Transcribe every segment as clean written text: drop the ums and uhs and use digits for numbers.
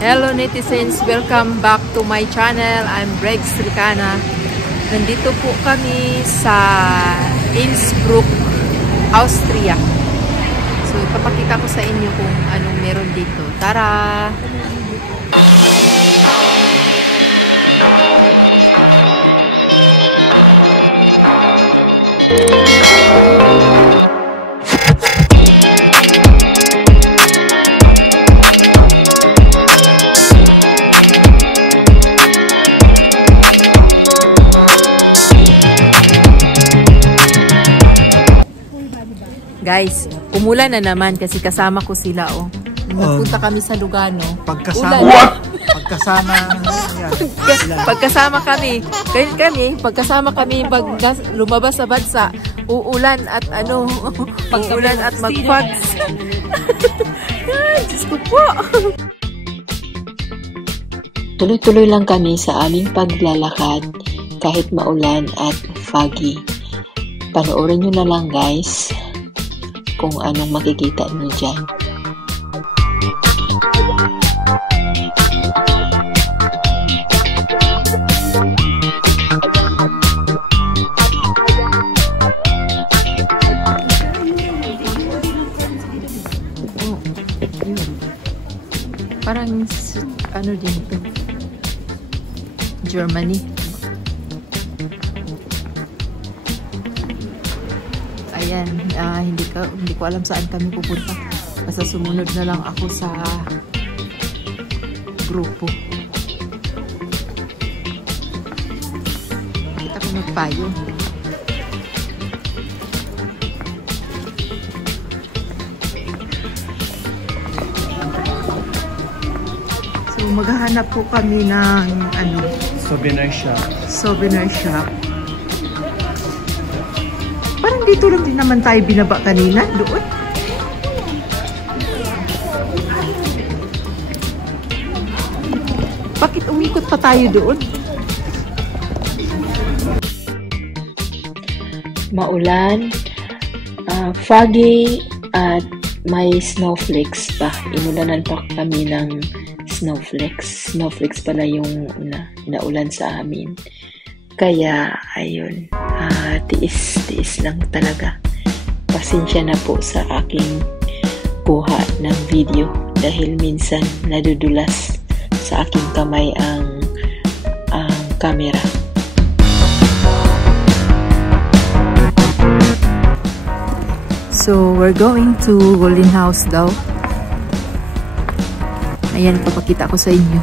Hello netizens, welcome back to my channel. I'm Bregs Ricana. Nandito po kami sa Innsbruck, Austria. So ipapakita ko sa inyo kung anong meron dito. Tara! Guys, umulan na naman kasi kasama ko sila, oh. Nagpunta kami sa Lugano. Pagkasama kami, pagkasama kami pag lumabas sa bansa, uulan at pag-ulan at mag-fogs. Diyos ko po. Tuloy-tuloy lang kami sa aming paglalakad kahit maulan at foggy. Panoorin nyo na lang, guys, kung anong makikita nyo dyan. Parang ano din ito? Germany. Ayan, hindi ko alam saan kami pupunta. Basta sumunod na lang ako sa grupo. Kita ko magpayo. So maghahanap po kami ng souvenir shop. Parang dito lang din naman tayo binaba kanina, doon. Bakit umikot pa tayo doon? Maulan, foggy, at may snowflakes pa. Inulanan pa kami ng snowflakes. Snowflakes pala yung naulan sa amin. Kaya, ayun. Tiis lang talaga. Pasensya na po sa aking kuha ng video dahil minsan nadudulas sa aking kamay ang camera. So, we're going to Golden House daw. Ayan, papakita ko sa inyo.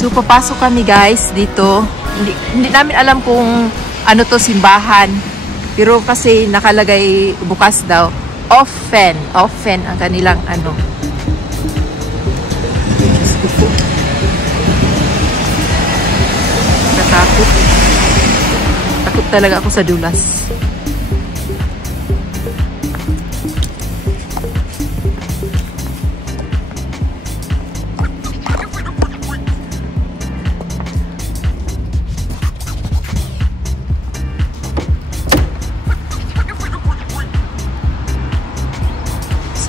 So, papasok kami guys dito. Hindi namin alam kung ano to, simbahan. Pero kasi nakalagay bukas daw. Offen ang kanilang Natakot. Takot talaga ako sa dulas.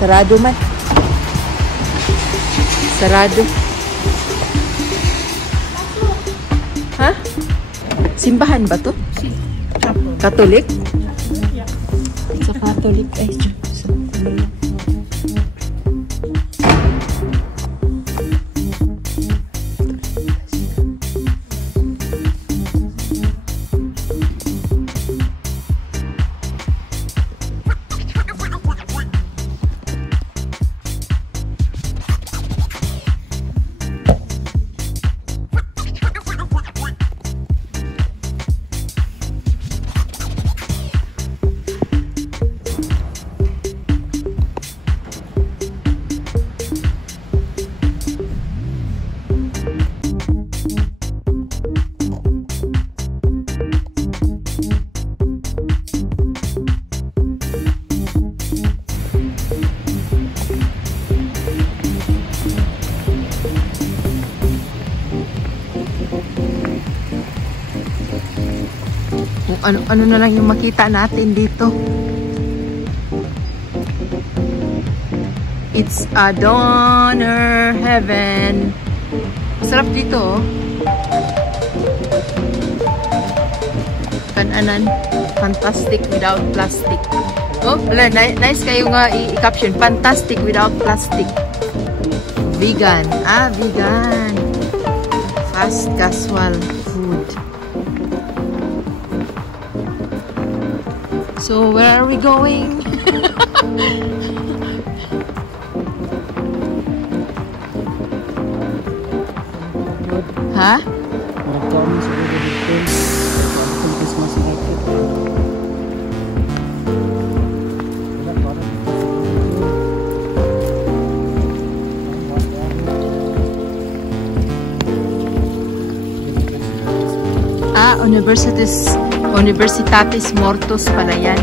Sarado man. Sarado. Ha? Simbahan ba to? Katolik? Sa Katolik ay ano na lang yung makita natin dito. It's a donor heaven. Sarap dito, oh. Kananan, fantastic without plastic. Oh, wala, nice kayo nga i-caption. Fantastic without plastic. Vegan. Ah, vegan. Fast casual food. So, where are we going? Ha? Ah, Universitatis Mortuus pala yan.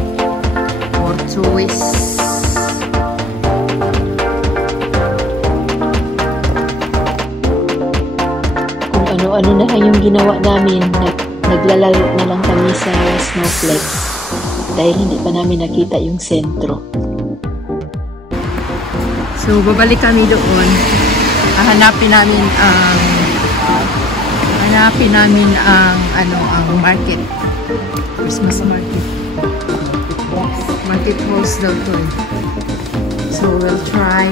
Mortuis. Kung ano-ano na lang yung ginawa namin, naglalaro na lang kami sa snowflakes dahil hindi pa namin nakita yung sentro. So, babalik kami doon. Hanapin namin ang market. Christmas market. Market halls daw to eh. So we'll try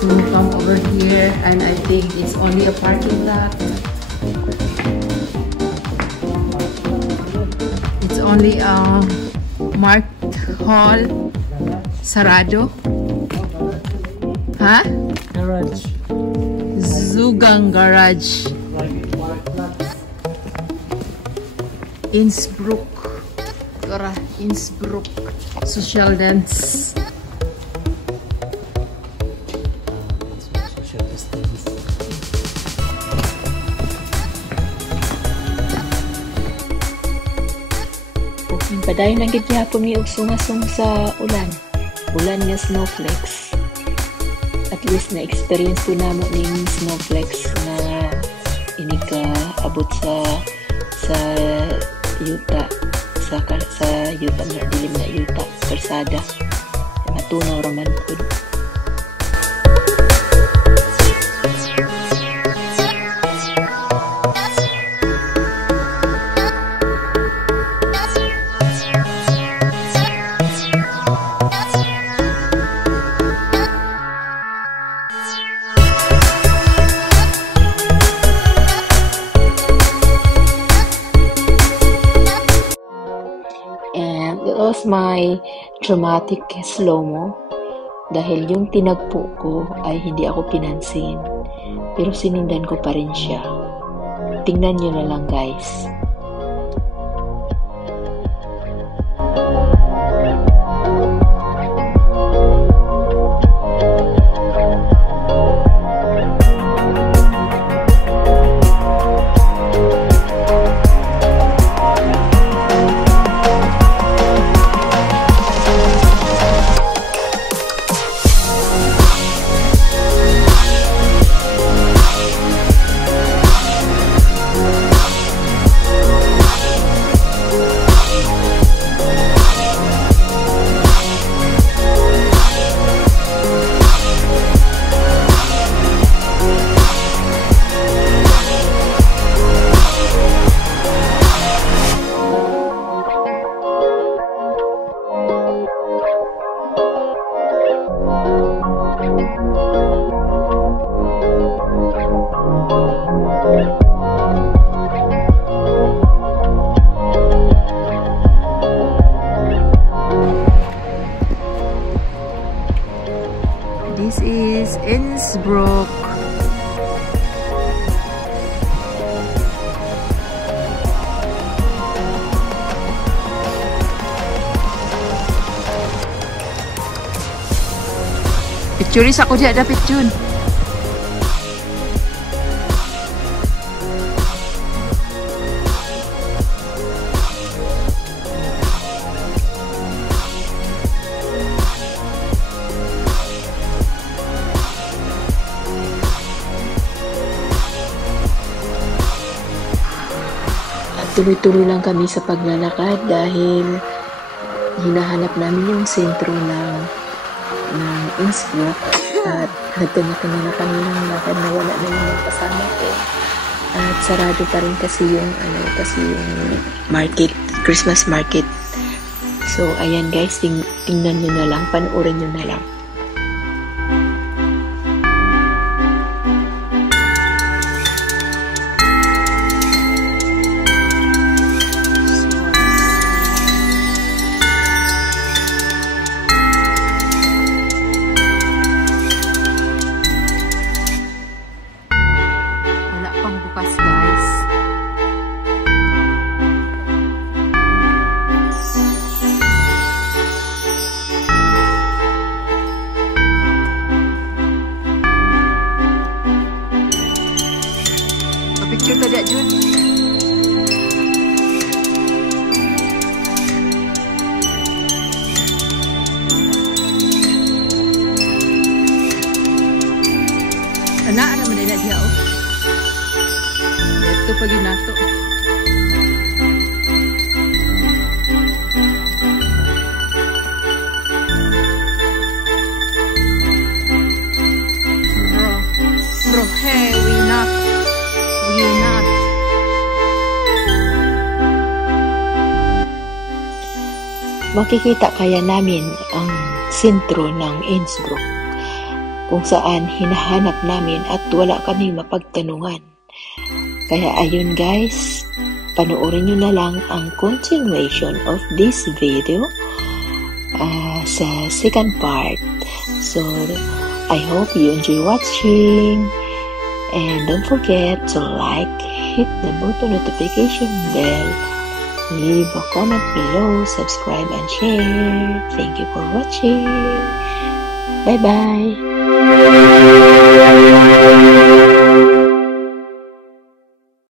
to come over here, and I think it's only a parking lot. It's only a market hall. Sarado. Ha? Garage. Zugang Garage. Innsbruck. Innsbruck. Social dance. Padayon ang gihapon mi og sungasong sa ulan. Ulan nga snowflakes. At least na experience ko namo ning snowflakes na inika abot sa yuta sa yuta na dilim na yuta kalsada natunaw raman pud. It was my dramatic slow-mo dahil yung tinagpo ko ay hindi ako pinansin pero sinundan ko pa rin siya. Tingnan nyo na lang guys. is Innsbruck. Picturis ako diya dapat yun. Tuloy-tuloy lang kami sa paglalakad dahil hinahanap namin yung sentro ng Innsbruck at nagkanya-kanya na kami ng lakad na wala na yung kasama ko at sarado pa rin kasi yung market, Christmas market. So ayan guys, tingnan nyo na lang, panoorin nyo na lang. Picture ka dia Jun. Ana naman nila dia oh. Ito pag nato. Bro, hey, we not. Makikita kaya namin ang sentro ng Innsbruck kung saan hinahanap namin at wala kami mapagtanungan. Kaya ayun guys, panoorin nyo na lang ang continuation of this video sa second part. So, I hope you enjoy watching. And don't forget to like, hit the button notification bell, leave a comment below, subscribe and share. Thank you for watching. Bye-bye.